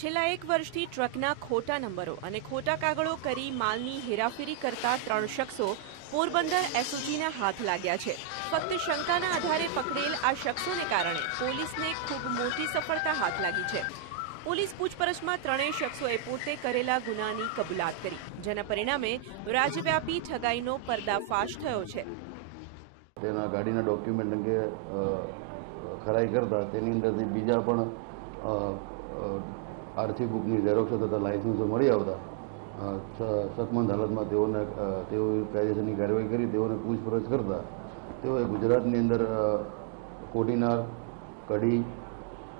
છેલ્લા એક વર્ષથી ટ્રકના ખોટા નંબરો અને ખોટા કાગળો કરી માલની હેરાફેરી કરતા ત્રણ શખ્સો પોરબંદર એસઓજીના હાથ લાગ્યા છે. ફક્ત શંકાના આધારે પકડેલ આ શખ્સોને કારણે પોલીસને ખૂબ મોટી સફળતા હાથ લાગી છે. પોલીસ પૂછપરછમાં ત્રણેય શખ્સોએ પોતે કરેલા ગુનાની કબૂલાત કરી. જેના પરિણામે રાજ્યવ્યાપી ઠગાઈનો પર્દાફાશ થયો છે. તેના ગાડીના ડોક્યુમેન્ટ અંગે ખરાઈ કરતા તેની અંદરથી બીજા પણ આરસી બુકની ઝેરોક્ષો તથા લાયસન્સો મળી આવતા. શકમંદ હાલતમાં તેઓને તેઓ કાયદેસરની કાર્યવાહી કરી, તેઓને પૂછપરછ કરતા. તેઓએ ગુજરાતની અંદર કોડીનાર, કડી,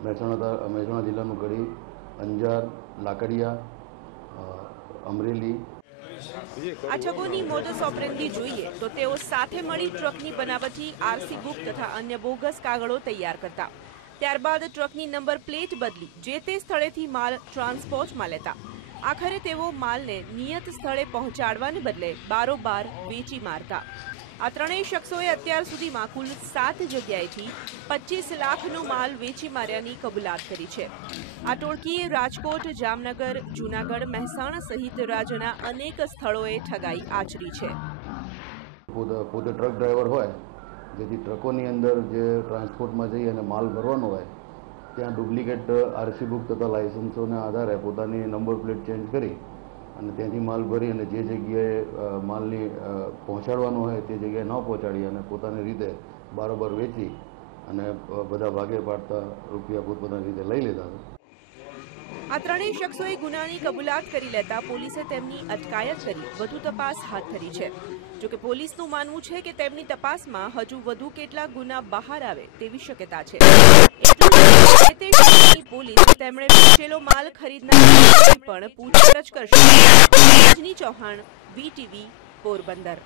મહેસાણા મહેસાણા જિલ્લાનું કડી, અંજાર, લાકડિયા અમરેલી. આ ઠગોની મોડસ ઓપરેન્ડી જોઈએ તો તેઓ સાથે મળી ટ્રકની બનાવટી આરસી બુક તથા અન્ય બોગસ કાગળો તૈયાર કરતા. ત્યારબાદ ટ્રકની નંબર પ્લેટ બદલી, જે તે સ્થળેથી માલ ટ્રાન્સપોર્ટમાં લેતા. આખરે તેઓ માલને નિયત સ્થળે પહોંચાડવાને બદલે બારોબાર વેચી મારતા. આ ત્રણેય શખ્સોએ અત્યાર સુધીમાં કુલ સાત જગ્યાએથી પચીસ લાખનો માલ વેચી માર્યાની કબૂલાત કરી છે. આ ટોળકીએ રાજકોટ, જામનગર, જૂનાગઢ, મહેસાણા સહિત રાજ્યના અનેક સ્થળોએ ઠગાઈ આચરી છે. પોતે ટ્રક ડ્રાઈવર હોય જેથી ટ્રકોની અંદર જે ટ્રાન્સપોર્ટમાં જઈ અને માલ ભરવાનો હોય, ત્યાં ડુપ્લિકેટ આરસી બુક તથા લાયસન્સોના આધારે પોતાની નંબર પ્લેટ ચેન્જ કરી અને ત્યાંથી માલ ભરી અને જે જગ્યાએ માલની પહોંચાડવાનો હોય તે જગ્યાએ ન પહોંચાડી અને પોતાની રીતે બારોબાર વેચી અને બધા ભાગે પાડતા રૂપિયા પોતપોતાની રીતે લઈ લેતા આ ત્રણેય શખ્સોએ ગુનાની કબૂલાત કરી લેતા પોલીસે તેમની અટકાયત કરી, વધુ તપાસ હાથ ધરી છે. જોકે પોલીસનું માનવું છે કે તેમની તપાસમાં હજુ વધુ કેટલાક ગુના બહાર આવે તેવી શક્યતા છે. પોલીસ તેમણે વેચેલો માલ ખરીદનાર પણ પૂછપરછ કરશે. ચૌહાણ વીટીવી પોરબંદર.